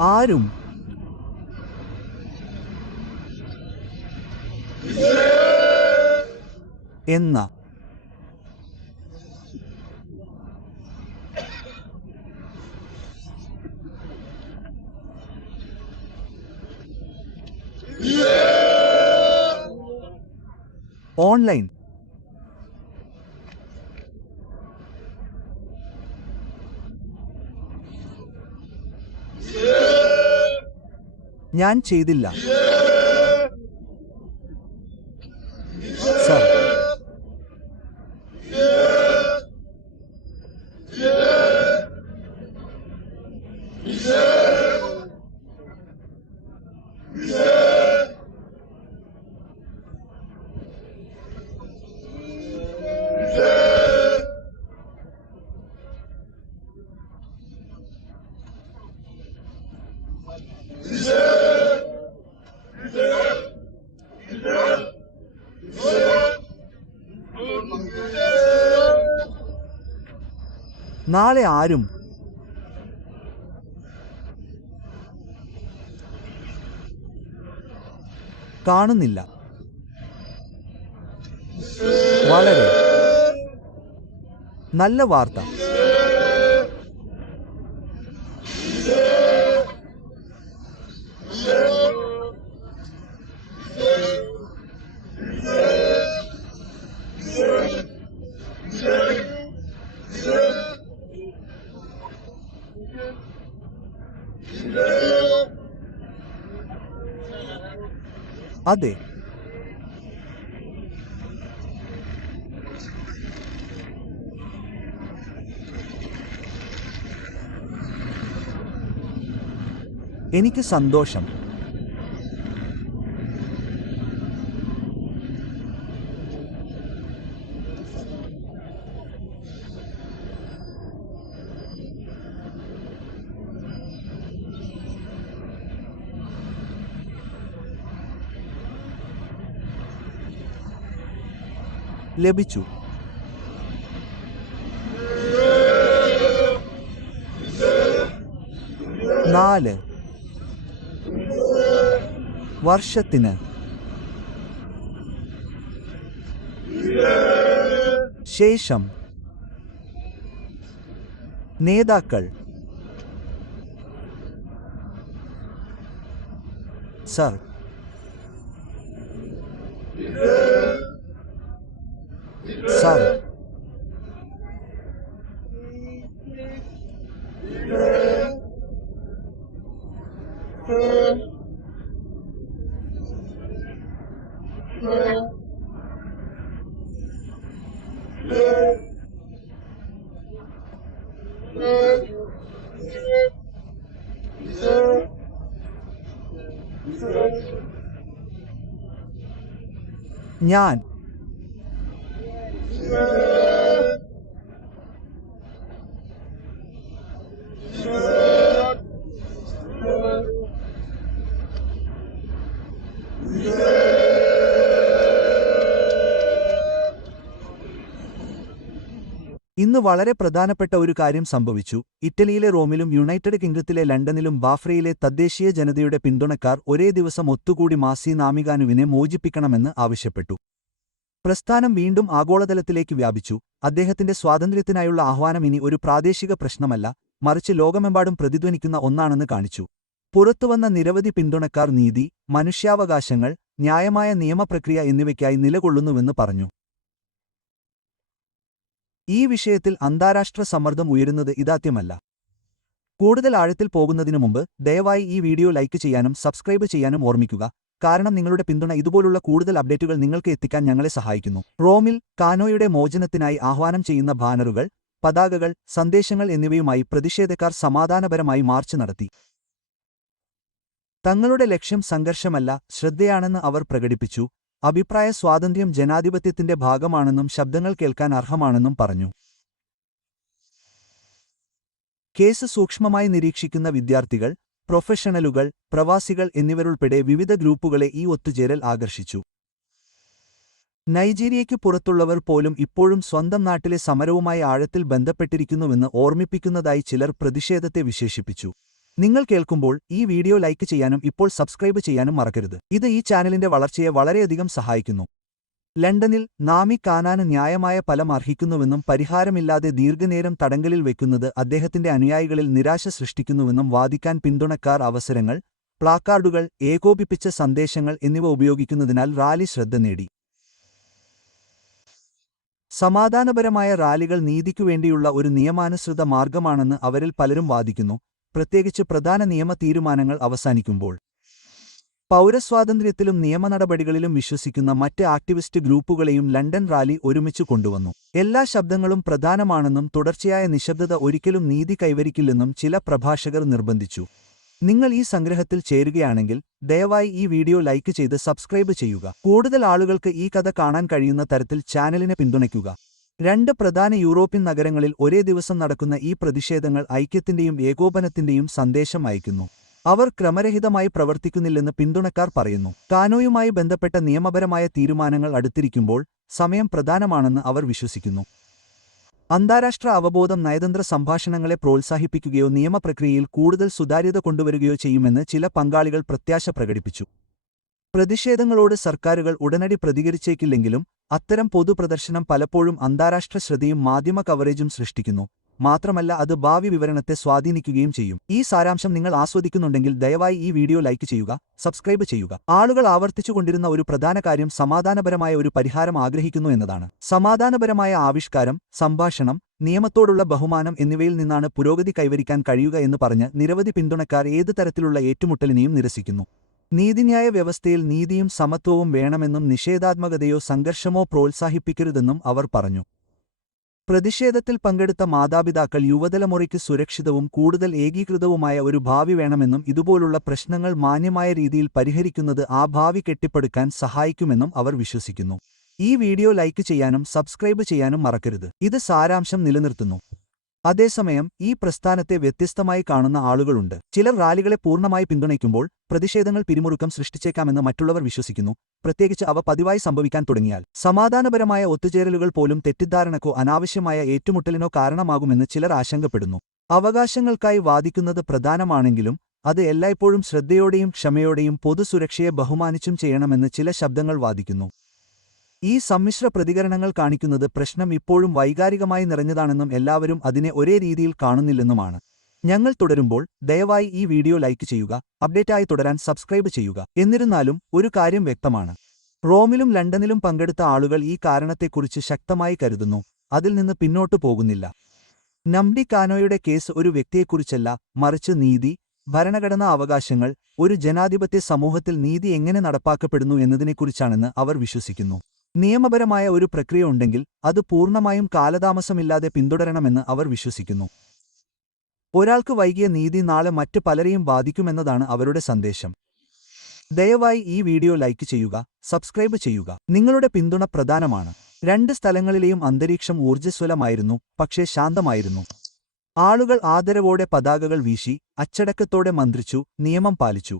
ആരും എന്ന ഓൺലൈൻ ഞാൻ ചെയ്തില്ല സർ നാളെ ആരും കാണുന്നില്ല വളരെ നല്ല വാർത്ത അതെ എനിക്ക് സന്തോഷം ലഭിച്ചു നാല് വർഷത്തിന് ശേഷം നേതാക്കൾ സർ സർ ഞാൻ ഇന്ന് വളരെ പ്രധാനപ്പെട്ട ഒരു കാര്യം സംഭവിച്ചു. ഇറ്റലിയിലെ റോമിലും യുണൈറ്റഡ് കിംഗ്ഡത്തിലെ ലണ്ടനിലും ബാഫ്രയിലെ തദ്ദേശീയ ജനതയുടെ പിന്തുണക്കാർ ഒരേ ദിവസം ഒത്തുകൂടി മാസി നാമികാനുവിനെ മോചിപ്പിക്കണമെന്ന് ആവശ്യപ്പെട്ടു. പ്രസ്ഥാനം വീണ്ടും ആഗോളതലത്തിലേക്ക് വ്യാപിച്ചു. അദ്ദേഹത്തിന്റെ സ്വാതന്ത്ര്യത്തിനായുള്ള ആഹ്വാനം ഇനി ഒരു പ്രാദേശിക പ്രശ്നമല്ല, മറിച്ച് ലോകമെമ്പാടും പ്രതിധ്വനിക്കുന്ന ഒന്നാണെന്ന് കാണിച്ചു. പുറത്തുവന്ന നിരവധി പിന്തുണക്കാർ നീതി, മനുഷ്യാവകാശങ്ങൾ, ന്യായമായ നിയമപ്രക്രിയ എന്നിവയ്ക്കായി നിലകൊള്ളുന്നുവെന്ന് പറഞ്ഞു. ഈ വിഷയത്തിൽ അന്താരാഷ്ട്ര സമ്മർദ്ദം ഉയരുന്നത് ഇതാദ്യമല്ല. കൂടുതൽ ആഴത്തിൽ പോകുന്നതിനു മുമ്പ് ദയവായി ഈ വീഡിയോ ലൈക്ക് ചെയ്യാനും സബ്സ്ക്രൈബ് ചെയ്യാനും ഓർമ്മിക്കുക, കാരണം നിങ്ങളുടെ പിന്തുണ ഇതുപോലുള്ള കൂടുതൽ അപ്ഡേറ്റുകൾ നിങ്ങൾക്ക് എത്തിക്കാൻ ഞങ്ങളെ സഹായിക്കുന്നു. റോമിൽ കാനോയുടെ മോചനത്തിനായി ആഹ്വാനം ചെയ്യുന്ന ബാനറുകൾ, പതാകകൾ, സന്ദേശങ്ങൾ എന്നിവയുമായി പ്രതിഷേധക്കാർ സമാധാനപരമായി മാർച്ച് നടത്തി. തങ്ങളുടെ ലക്ഷ്യം സംഘർഷമല്ല, ശ്രദ്ധയാണെന്ന് അവർ പ്രകടിപ്പിച്ചു. അഭിപ്രായ സ്വാതന്ത്ര്യം ജനാധിപത്യത്തിന്റെ ഭാഗമാണെന്നും ശബ്ദങ്ങൾ കേൾക്കാൻ അർഹമാണെന്നും പറഞ്ഞു. കേസ് സൂക്ഷ്മമായി നിരീക്ഷിക്കുന്ന വിദ്യാർത്ഥികൾ, പ്രൊഫഷണലുകൾ, പ്രവാസികൾ എന്നിവരുൾപ്പെടെ വിവിധ ഗ്രൂപ്പുകളെ ഈ ഒത്തുചേരൽ ആകർഷിച്ചു. നൈജീരിയയ്ക്ക് പുറത്തുള്ളവർ പോലും ഇപ്പോഴും സ്വന്തം നാട്ടിലെ സമരവുമായി ആഴത്തിൽ ബന്ധപ്പെട്ടിരിക്കുന്നുവെന്ന് ഓർമ്മിപ്പിക്കുന്നതായി ചിലർ പ്രതിഷേധത്തെ വിശേഷിപ്പിച്ചു. നിങ്ങൾ കേൾക്കുമ്പോൾ ഈ വീഡിയോ ലൈക്ക് ചെയ്യാനും ഇപ്പോൾ സബ്സ്ക്രൈബ് ചെയ്യാനും മറക്കരുത്. ഇത് ഈ ചാനലിന്റെ വളർച്ചയെ വളരെയധികം സഹായിക്കുന്നു. ലണ്ടനിൽ നാമി കാനാന് ന്യായമായ ഫലം അർഹിക്കുന്നുവെന്നും പരിഹാരമില്ലാതെ ദീർഘനേരം തടങ്കലിൽ വയ്ക്കുന്നത് അദ്ദേഹത്തിന്റെ അനുയായികളിൽ നിരാശ സൃഷ്ടിക്കുന്നുവെന്നും വാദിക്കാൻ പിന്തുണക്കാർ അവസരങ്ങൾ, പ്ലാക്കാർഡുകൾ, ഏകോപിപ്പിച്ച സന്ദേശങ്ങൾ എന്നിവ ഉപയോഗിക്കുന്നതിനാൽ റാലി ശ്രദ്ധ നേടി. സമാധാനപരമായ റാലികൾ നീതിക്കുവേണ്ടിയുള്ള ഒരു നിയമാനുസൃത മാർഗമാണെന്ന് അവരിൽ പലരും വാദിക്കുന്നു, പ്രത്യേകിച്ച് പ്രധാന നിയമ തീരുമാനങ്ങൾ അവസാനിക്കുമ്പോൾ. പൗരസ്വാതന്ത്ര്യത്തിലും നിയമനടപടികളിലും വിശ്വസിക്കുന്ന മറ്റ് ആക്ടിവിസ്റ്റ് ഗ്രൂപ്പുകളെയും ലണ്ടൻ റാലി ഒരുമിച്ചു കൊണ്ടുവന്നു. എല്ലാ ശബ്ദങ്ങളും പ്രധാനമാണെന്നും തുടർച്ചയായ നിശബ്ദത ഒരിക്കലും നീതി കൈവരിക്കില്ലെന്നും ചില പ്രഭാഷകർ നിർബന്ധിച്ചു. നിങ്ങൾ ഈ സംഗ്രഹത്തിൽ ചേരുകയാണെങ്കിൽ ദയവായി ഈ വീഡിയോ ലൈക്ക് ചെയ്ത് സബ്സ്ക്രൈബ് ചെയ്യുക. കൂടുതൽ ആളുകൾക്ക് ഈ കഥ കാണാൻ കഴിയുന്ന തരത്തിൽ ചാനലിനെ പിന്തുണയ്ക്കുക. 2 പ്രധാന യൂറോപ്യൻ നഗരങ്ങളിൽ ഒരേ ദിവസം നടക്കുന്ന ഈ പ്രതിഷേധങ്ങൾ ഐക്യത്തിന്റെയും ഏകോപനത്തിന്റെയും സന്ദേശം അയക്കുന്നു. അവർ ക്രമരഹിതമായി പ്രവർത്തിക്കുന്നില്ലെന്ന് പിന്തുണക്കാർ പറയുന്നു. കാനോയുമായി ബന്ധപ്പെട്ട നിയമപരമായ തീരുമാനങ്ങൾ അടുത്തിരിക്കുമ്പോൾ സമയം പ്രധാനമാണെന്ന് അവർ വിശ്വസിക്കുന്നു. അന്താരാഷ്ട്ര അവബോധം നയതന്ത്ര സംഭാഷണങ്ങളെ പ്രോത്സാഹിപ്പിക്കുകയോ നിയമപ്രക്രിയയിൽ കൂടുതൽ സുതാര്യത കൊണ്ടുവരികയോ ചെയ്യുമെന്ന് ചില പങ്കാളികൾ പ്രത്യാശ പ്രകടിപ്പിച്ചു. പ്രതിഷേധങ്ങളോട് സർക്കാരുകൾ ഉടനടി പ്രതികരിച്ചേക്കില്ലെങ്കിലും അത്തരം പൊതുപ്രദർശനം പലപ്പോഴും അന്താരാഷ്ട്ര ശ്രദ്ധയും മാധ്യമ കവറേജും സൃഷ്ടിക്കുന്നു. മാത്രമല്ല അത് ഭാവി വിവരണത്തെ സ്വാധീനിക്കുകയും ചെയ്യും. ഈ സാരാംശം നിങ്ങൾ ആസ്വദിക്കുന്നുണ്ടെങ്കിൽ ദയവായി ഈ വീഡിയോ ലൈക്ക് ചെയ്യുക, സബ്സ്ക്രൈബ് ചെയ്യുക. ആളുകൾ ആവർത്തിച്ചുകൊണ്ടിരുന്ന ഒരു പ്രധാന കാര്യം സമാധാനപരമായ ഒരു പരിഹാരം ആഗ്രഹിക്കുന്നു എന്നതാണ്. സമാധാനപരമായ ആവിഷ്കാരം, സംഭാഷണം, നിയമത്തോടുള്ള ബഹുമാനം എന്നിവയിൽ നിന്നാണ് പുരോഗതി കൈവരിക്കാൻ കഴിയുക എന്ന് പറഞ്ഞ് നിരവധി പിന്തുണക്കാർ ഏത് തരത്തിലുള്ള ഏറ്റുമുട്ടലിനെയും നിരസിക്കുന്നു. നീതിന്യായ വ്യവസ്ഥയിൽ നീതിയും സമത്വവും വേണമെന്നും നിഷേധാത്മകതയോ സംഘർഷമോ പ്രോത്സാഹിപ്പിക്കരുതെന്നും അവർ പറഞ്ഞു. പ്രതിഷേധത്തിൽ പങ്കെടുത്ത മാതാപിതാക്കൾ യുവതലമുറയ്ക്ക് സുരക്ഷിതവും കൂടുതൽ ഏകീകൃതവുമായ ഒരു ഭാവി വേണമെന്നും ഇതുപോലുള്ള പ്രശ്നങ്ങൾ മാന്യമായ രീതിയിൽ പരിഹരിക്കുന്നത് ആ ഭാവി കെട്ടിപ്പടുക്കാൻ സഹായിക്കുമെന്നും അവർ വിശ്വസിക്കുന്നു. ഈ വീഡിയോ ലൈക്ക് ചെയ്യാനും സബ്സ്ക്രൈബ് ചെയ്യാനും മറക്കരുത്. ഇത് സാരാംശം നിലനിർത്തുന്നു. അതേസമയം ഈ പ്രസ്ഥാനത്തെ വ്യത്യസ്തമായി കാണുന്ന ആളുകളുണ്ട്. ചിലർ റാലികളെ പൂർണ്ണമായി പിന്തുണയ്ക്കുമ്പോൾ പ്രതിഷേധങ്ങൾ പിരിമുറുക്കം സൃഷ്ടിച്ചേക്കാമെന്ന് മറ്റുള്ളവർ വിശ്വസിക്കുന്നു, പ്രത്യേകിച്ച് അവ പതിവായി സംഭവിക്കാൻ തുടങ്ങിയാൽ. സമാധാനപരമായ ഒത്തുചേരലുകൾ പോലും തെറ്റിദ്ധാരണക്കോ അനാവശ്യമായ ഏറ്റുമുട്ടലിനോ കാരണമാകുമെന്ന് ചിലർ ആശങ്കപ്പെടുന്നു. അവകാശങ്ങൾക്കായി വാദിക്കുന്നത് പ്രധാനമാണെങ്കിലും അത് എല്ലായ്പ്പോഴും ശ്രദ്ധയോടെയും ക്ഷമയോടെയും പൊതുസുരക്ഷയെ ബഹുമാനിച്ചും ചെയ്യണമെന്ന് ചില ശബ്ദങ്ങൾ വാദിക്കുന്നു. ഈ സമ്മിശ്ര പ്രതികരണങ്ങൾ കാണിക്കുന്നത് പ്രശ്നം ഇപ്പോഴും വൈകാരികമായി നിറഞ്ഞതാണെന്നും എല്ലാവരും അതിനെ ഒരേ രീതിയിൽ കാണുന്നില്ലെന്നുമാണ്. ഞങ്ങൾ തുടരുമ്പോൾ ദയവായി ഈ വീഡിയോ ലൈക്ക് ചെയ്യുക, അപ്ഡേറ്റായി തുടരാൻ സബ്സ്ക്രൈബ് ചെയ്യുക. എന്നിരുന്നാലും ഒരു കാര്യം വ്യക്തമാണ്. റോമിലും ലണ്ടനിലും പങ്കെടുത്ത ആളുകൾ ഈ കാരണത്തെക്കുറിച്ച് ശക്തമായി കരുതുന്നു, അതിൽ നിന്ന് പിന്നോട്ടു പോകുന്നില്ല. നംഡി കാനോയുടെ കേസ് ഒരു വ്യക്തിയെക്കുറിച്ചല്ല, മറിച്ച് നീതി, ഭരണഘടനാ അവകാശങ്ങൾ, ഒരു ജനാധിപത്യ സമൂഹത്തിൽ നീതി എങ്ങനെ നടപ്പാക്കപ്പെടുന്നു എന്നതിനെക്കുറിച്ചാണെന്ന് അവർ വിശ്വസിക്കുന്നു. നിയമപരമായ ഒരു പ്രക്രിയ ഉണ്ടെങ്കിൽ അത് പൂർണ്ണമായും കാലതാമസമില്ലാതെ പിന്തുടരണമെന്ന് അവർ വിശ്വസിക്കുന്നു. ഒരാൾക്ക് വൈകിയ നീതി നാളെ മറ്റ് പലരെയും ബാധിക്കുമെന്നതാണ് അവരുടെ സന്ദേശം. ദയവായി ഈ വീഡിയോ ലൈക്ക് ചെയ്യുക, സബ്സ്ക്രൈബ് ചെയ്യുക. നിങ്ങളുടെ പിന്തുണ പ്രധാനമാണ്. 2 സ്ഥലങ്ങളിലെയും അന്തരീക്ഷം ഊർജ്ജസ്വലമായിരുന്നു, പക്ഷേ ശാന്തമായിരുന്നു. ആളുകൾ ആദരവോടെ പതാകകൾ വീശി, അച്ചടക്കത്തോടെ മന്ത്രിച്ചു, നിയമം പാലിച്ചു.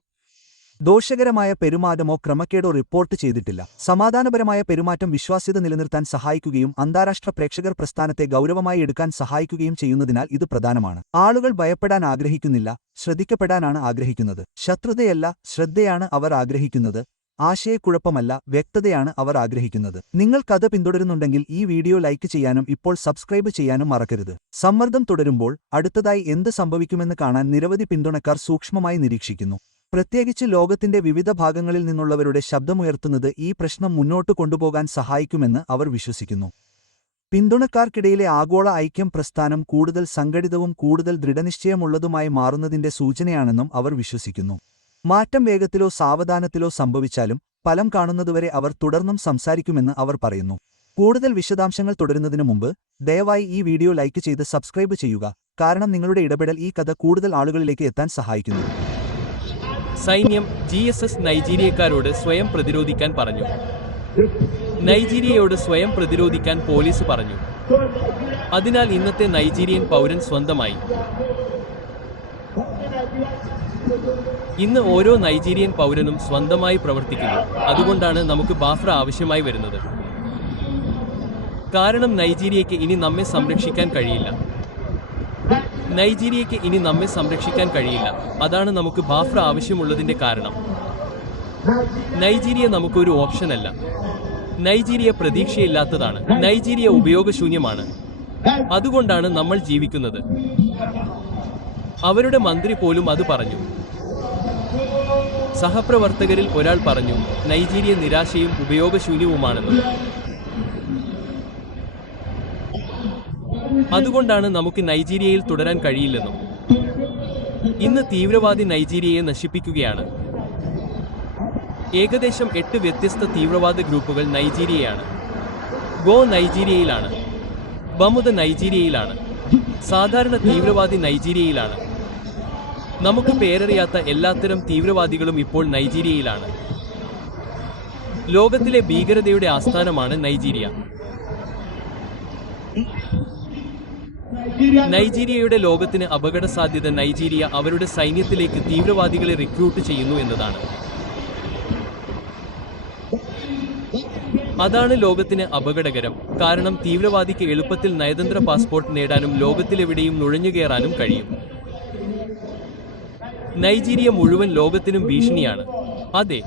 ദോഷകരമായ പെരുമാറ്റമോ ക്രമക്കേടോ റിപ്പോർട്ട് ചെയ്തിട്ടില്ല. സമാധാനപരമായ പെരുമാറ്റം വിശ്വാസ്യത നിലനിർത്താൻ സഹായിക്കുകയും അന്താരാഷ്ട്ര പ്രേക്ഷകർ പ്രസ്ഥാനത്തെ ഗൗരവമായി എടുക്കാൻ സഹായിക്കുകയും ചെയ്യുന്നതിനാൽ ഇത് പ്രധാനമാണ്. ആളുകൾ ഭയപ്പെടാൻ ആഗ്രഹിക്കുന്നില്ല, ശ്രദ്ധിക്കപ്പെടാനാണ് ആഗ്രഹിക്കുന്നത്. ശത്രുതയല്ല, ശ്രദ്ധയാണ് അവർ ആഗ്രഹിക്കുന്നത്. ആശയക്കുഴപ്പമല്ല, വ്യക്തതയാണ് അവർ ആഗ്രഹിക്കുന്നത്. നിങ്ങൾ കഥ പിന്തുടരുന്നുണ്ടെങ്കിൽ ഈ വീഡിയോ ലൈക്ക് ചെയ്യാനും ഇപ്പോൾ സബ്സ്ക്രൈബ് ചെയ്യാനും മറക്കരുത്. സമ്മർദ്ദം തുടരുമ്പോൾ അടുത്തതായി എന്ത് സംഭവിക്കുമെന്ന് കാണാൻ നിരവധി പിന്തുണക്കാർ സൂക്ഷ്മമായി നിരീക്ഷിക്കുന്നു. പ്രത്യേകിച്ച് ലോകത്തിന്റെ വിവിധ ഭാഗങ്ങളിൽ നിന്നുള്ളവരുടെ ശബ്ദമുയർത്തുന്നത് ഈ പ്രശ്നം മുന്നോട്ട് കൊണ്ടുപോകാൻ സഹായിക്കുമെന്ന് അവർ വിശ്വസിക്കുന്നു. പിന്തുണക്കാർക്കിടയിലെ ആഗോള ഐക്യം പ്രസ്ഥാനം കൂടുതൽ സംഘടിതവും കൂടുതൽ ദൃഢനിശ്ചയമുള്ളതുമായി മാറുന്നതിന്റെ സൂചനയാണെന്നും അവർ വിശ്വസിക്കുന്നു. മാറ്റം വേഗത്തിലോ സാവധാനത്തിലോ സംഭവിച്ചാലും ഫലം കാണുന്നതുവരെ അവർ തുടർന്നും സംസാരിക്കുമെന്ന് അവർ പറയുന്നു. കൂടുതൽ വിശദാംശങ്ങൾ തുടരുന്നതിനു മുമ്പ് ദയവായി ഈ വീഡിയോ ലൈക്ക് ചെയ്ത് സബ്സ്ക്രൈബ് ചെയ്യുക, കാരണം നിങ്ങളുടെ ഇടപെടൽ ഈ കഥ കൂടുതൽ ആളുകളിലേക്ക് എത്താൻ സഹായിക്കുന്നു. സൈന്യം GSS നൈജീരിയക്കാരോട് സ്വയം പ്രതിരോധിക്കാൻ പറഞ്ഞു. നൈജീരിയയോട് സ്വയം പ്രതിരോധിക്കാൻ പോലീസ് പറഞ്ഞു. അതിനാൽ ഇന്നത്തെ നൈജീരിയൻ പൗരൻ സ്വന്തമായി. ഇന്ന് ഓരോ നൈജീരിയൻ പൗരനും സ്വന്തമായി പ്രവർത്തിക്കുന്നു. അതുകൊണ്ടാണ് നമുക്ക് ബാഫ്ര ആവശ്യമായി വരുന്നത്. കാരണം നൈജീരിയയ്ക്ക് ഇനി നമ്മെ സംരക്ഷിക്കാൻ കഴിയില്ല. നൈജീരിയയ്ക്ക് ഇനി നമ്മെ സംരക്ഷിക്കാൻ കഴിയില്ല. അതാണ് നമുക്ക് ബാഫ്ര ആവശ്യമുള്ളതിന്റെ കാരണം. നൈജീരിയ നമുക്കൊരു ഓപ്ഷനല്ല. നൈജീരിയ പ്രതീക്ഷയില്ലാത്തതാണ്. നൈജീരിയ ഉപയോഗശൂന്യമാണ്. അതുകൊണ്ടാണ് നമ്മൾ ജീവിക്കുന്നത്. അവരുടെ മന്ത്രി പോലും അത് പറഞ്ഞു. സഹപ്രവർത്തകരിൽ ഒരാൾ പറഞ്ഞു, നൈജീരിയ നിരാശയും ഉപയോഗശൂന്യവുമാണെന്ന്. അതുകൊണ്ടാണ് നമുക്ക് നൈജീരിയയിൽ തുടരാൻ കഴിയില്ലെന്നും. ഇന്ന് തീവ്രവാദി നൈജീരിയയെ നശിപ്പിക്കുകയാണ്. ഏകദേശം 8 വ്യത്യസ്ത തീവ്രവാദ ഗ്രൂപ്പുകൾ നൈജീരിയയാണ്. ഗോ നൈജീരിയയിലാണ്. ബമുദ നൈജീരിയയിലാണ്. സാധാരണ തീവ്രവാദി നൈജീരിയയിലാണ്. നമുക്ക് പേരറിയാത്ത എല്ലാത്തരം തീവ്രവാദികളും ഇപ്പോൾ നൈജീരിയയിലാണ്. ലോകത്തിലെ ഭീകരതയുടെ ആസ്ഥാനമാണ് നൈജീരിയ. നൈജീരിയയുടെ ലോകത്തിന് അപകട സാധ്യത നൈജീരിയ അവരുടെ സൈന്യത്തിലേക്ക് തീവ്രവാദികളെ റിക്രൂട്ട് ചെയ്യുന്നു എന്നതാണ്. അതാണ് ലോകത്തിന് അപകടകരം. കാരണം തീവ്രവാദിക്ക് എളുപ്പത്തിൽ നയതന്ത്ര പാസ്പോർട്ട് നേടാനും ലോകത്തിലെവിടെയും നുഴഞ്ഞുകയറാനും കഴിയും. നൈജീരിയ മുഴുവൻ ലോകത്തിനും ഭീഷണിയാണ്. അതെ,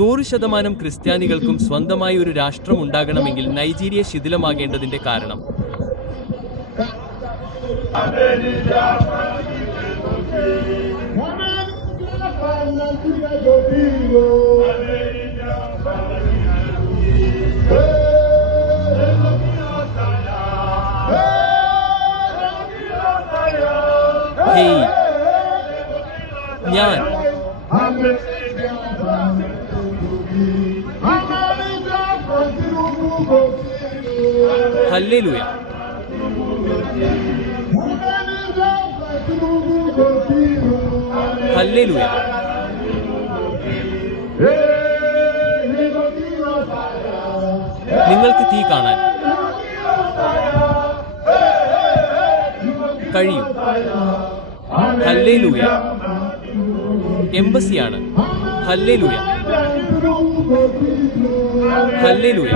100% ക്രിസ്ത്യാനികൾക്കും സ്വന്തമായി ഒരു രാഷ്ട്രം ഉണ്ടാകണമെങ്കിൽ നൈജീരിയ ശിഥിലമാകേണ്ടതിന്റെ കാരണം ഞാൻ ഹല്ലേലൂയ. ഹല്ലേലൂയ. നിങ്ങൾക്ക് തീ കാണാൻ കഴിയും. ഹല്ലേലൂയ. എംബസിയാണ്. ഹല്ലേലൂയ. ഹല്ലേലൂയ.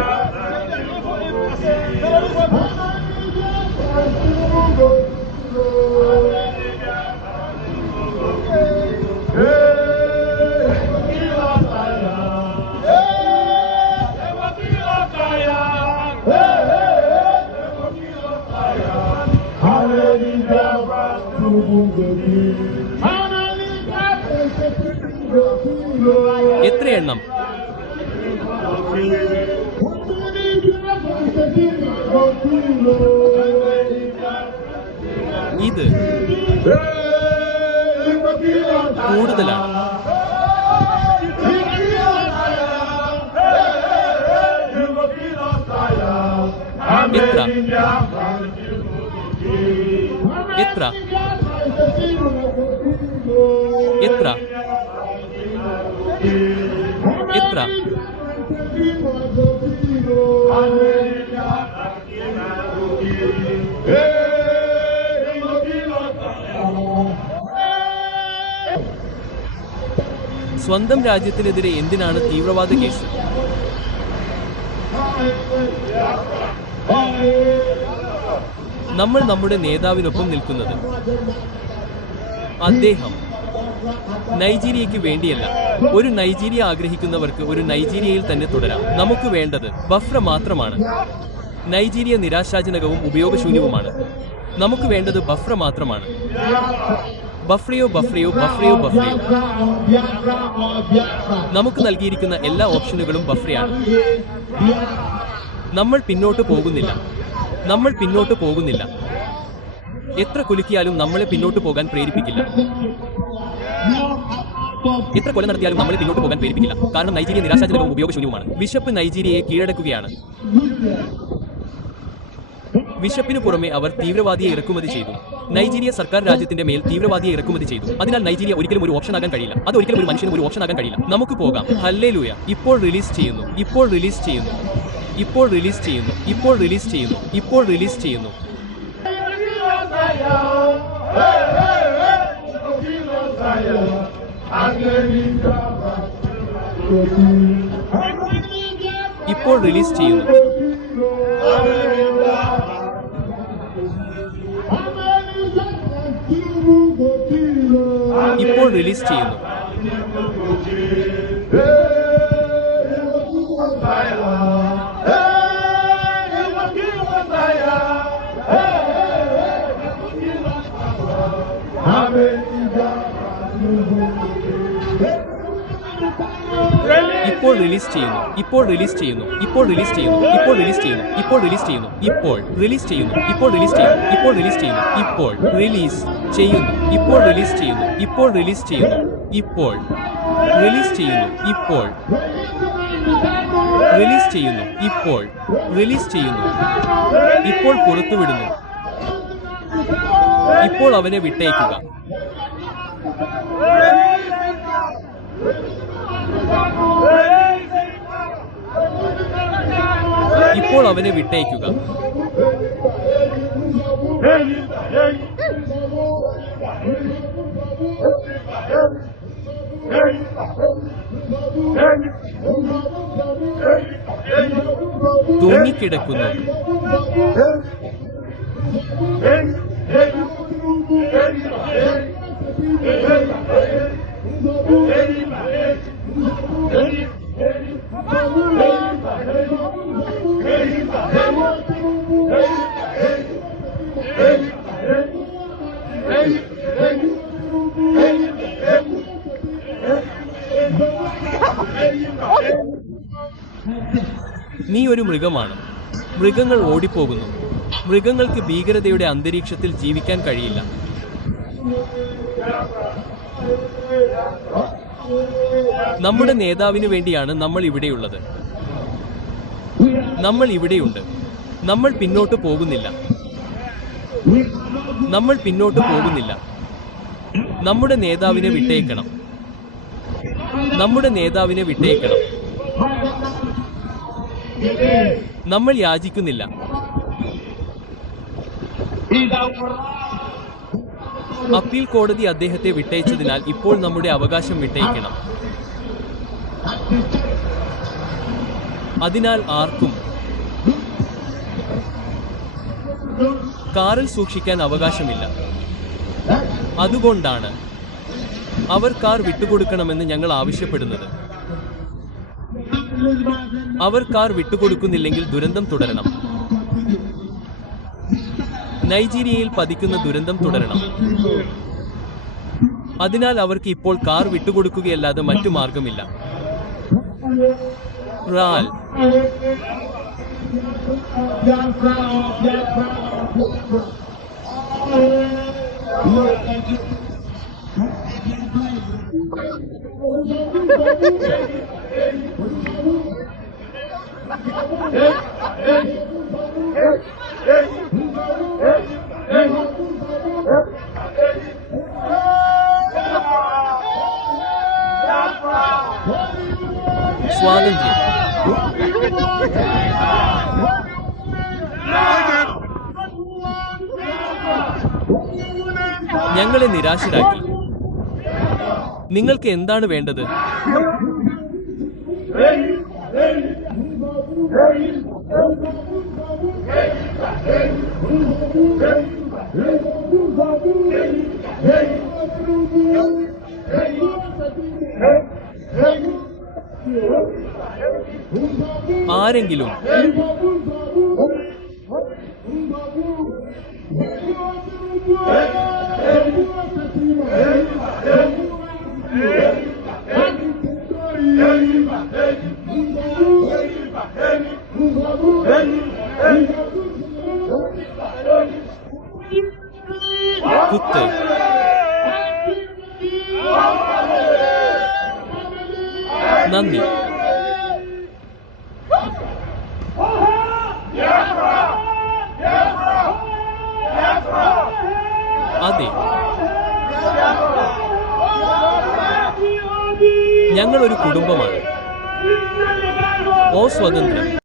എത്ര എണ്ണം? ഇത് കൂടുതലാണ്. എത്ര? എത്ര? എത്ര? എത്ര? സ്വന്തം രാജ്യത്തിനെതിരെ എന്തിനാണ് തീവ്രവാദ കേസ്? നമ്മൾ നമ്മുടെ നേതാവിനൊപ്പം നിൽക്കുന്നത്. അദ്ദേഹം നൈജീരിയയ്ക്ക് വേണ്ടിയല്ല. ഒരു നൈജീരിയ ആഗ്രഹിക്കുന്നവർക്ക് ഒരു നൈജീരിയയിൽ തന്നെ തുടരാം. നമുക്ക് വേണ്ടത് ബഫ്ര മാത്രമാണ്. നൈജീരിയ നിരാശാജനകവും ഉപയോഗശൂന്യവുമാണ്. നമുക്ക് വേണ്ടത് ബഫ്ര മാത്രമാണ്. ബഫ്രയോ ബഫ്രയോ ബഫ്രയോ ബഫ്രയോ. നമുക്ക് നൽകിയിരിക്കുന്ന എല്ലാ ഓപ്ഷനുകളും ബഫ്രയാണ്. നമ്മൾ പിന്നോട്ട് പോകുന്നില്ല. നമ്മൾ പിന്നോട്ട് പോകുന്നില്ല. എത്ര കുലുക്കിയാലും നമ്മളെ പിന്നോട്ട് പോകാൻ പ്രേരിപ്പിക്കില്ല. എത്ര കൊല നടത്തിയാലും നമ്മളെ പിന്നോട്ട് പോകാൻ പ്രേരിപ്പിക്കില്ല. കാരണം നൈജീരിയ നിരാശാജനകവും ഉപയോഗശൂന്യവുമാണ്. വിശപ്പ് നൈജീരിയയെ കീഴടക്കുകയാണ്. വിശപ്പിനു പുറമെ അവർ തീവ്രവാദിയെ ഇറക്കുമതി ചെയ്തു. നൈജീരിയ സർക്കാർ രാജ്യത്തിന്റെ മേൽ തീവ്രവാദിയെ ഇറക്കുമതി ചെയ്തു. അതിനാൽ നൈജീരിയ ഒരിക്കലും ഒരു ഓപ്ഷനാകാൻ കഴിയില്ല. അത് ഒരിക്കലും ഒരു മനുഷ്യനും ഒരു ഓപ്ഷനാകാൻ കഴിയില്ല. നമുക്ക് പോകാം. ഹല്ലേലൂയ. ഇപ്പോൾ റിലീസ് ചെയ്യുന്നു. ഇപ്പോൾ റിലീസ് ചെയ്യുന്നു. ഇപ്പോൾ റിലീസ് ചെയ്യുന്നു. ഇപ്പോൾ റിലീസ് ചെയ്യുന്നു. ഇപ്പോൾ റിലീസ് ചെയ്യുന്നു. ഇപ്പോൾ റിലീസ് ചെയ്യുന്നു. റിലീസ് ചെയ്യുന്നു. ഇപ്പോൾ റിലീസ് ചെയ്യുന്നു. ഇപ്പോൾ റിലീസ് ചെയ്യുന്നു. ഇപ്പോൾ റിലീസ് ചെയ്യുന്നു. ഇപ്പോൾ റിലീസ് ചെയ്യുന്നു. ഇപ്പോൾ റിലീസ് ചെയ്യുന്നു. ഇപ്പോൾ റിലീസ് ചെയ്യുന്നു. ഇപ്പോൾ റിലീസ് ചെയ്യുന്നു. ഇപ്പോൾ റിലീസ് ചെയ്യുന്നു. ഇപ്പോൾ റിലീസ് ചെയ്യുന്നു. ഇപ്പോൾ റിലീസ് ചെയ്യുന്നു. ഇപ്പോൾ റിലീസ് ചെയ്യുന്നു. ഇപ്പോൾ റിലീസ് ചെയ്യുന്നു. ഇപ്പോൾ റിലീസ് ചെയ്യുന്നു. ഇപ്പോൾ റിലീസ് ചെയ്യുന്നു. ഇപ്പോൾ പുറത്തുവിടുന്നു. ഇപ്പോൾ അവനെ വിട്ടേക്കുക. ഇപ്പോൾ അവനെ വിട്ടേക്കുക. തൂങ്ങിക്കിടക്കുന്നു. നീ ഒരു മൃഗമാണ്. മൃഗങ്ങൾ ഓടിപ്പോകുന്നു. മൃഗങ്ങൾക്ക് ഭീകരതയുടെ അന്തരീക്ഷത്തിൽ ജീവിക്കാൻ കഴിയില്ല. നമ്മുടെ നേതാവിനു വേണ്ടിയാണ് നമ്മൾ ഇവിടെയുള്ളത്. നമ്മൾ ഇവിടെയുണ്ട്. നമ്മൾ പിന്നോട്ട് പോകുന്നില്ല. നമ്മൾ പിന്നോട്ട് പോകുന്നില്ല. നമ്മുടെ നേതാവിനെ വിട്ടേക്കണം. നമ്മുടെ നേതാവിനെ വിട്ടേക്കണം. നമ്മൾ യാചിക്കുന്നില്ല. അപ്പീൽ കോടതി അദ്ദേഹത്തെ വിട്ടയച്ചതിനാൽ ഇപ്പോൾ നമ്മുടെ അവകാശം വിട്ടയക്കണം. അതിനാൽ ആർക്കും കാറിൽ സൂക്ഷിക്കാൻ അവകാശമില്ല. അതുകൊണ്ടാണ് അവർ കാർ വിട്ടുകൊടുക്കണമെന്ന് ഞങ്ങൾ ആവശ്യപ്പെടുന്നത്. അവർ കാർ വിട്ടുകൊടുക്കുന്നില്ലെങ്കിൽ ദുരന്തം തുടരണം. നൈജീരിയയിൽ പതിക്കുന്ന ദുരന്തം തുടരണം. അതിനാൽ അവർക്ക് ഇപ്പോൾ കാർ വിട്ടുകൊടുക്കുകയല്ലാതെ മറ്റു മാർഗമില്ല. റാൽ സ്വാതന്ത്ര്യം. ഞങ്ങളെ നിരാശരാക്കി. നിങ്ങൾക്ക് എന്താണ് വേണ്ടത്? ആരെങ്കിലും കുത്ത്. നന്ദി. അതെ, ഞങ്ങൾ ഒരു കുടുംബമാണ്. ഓ സ്വതന്ത്രം.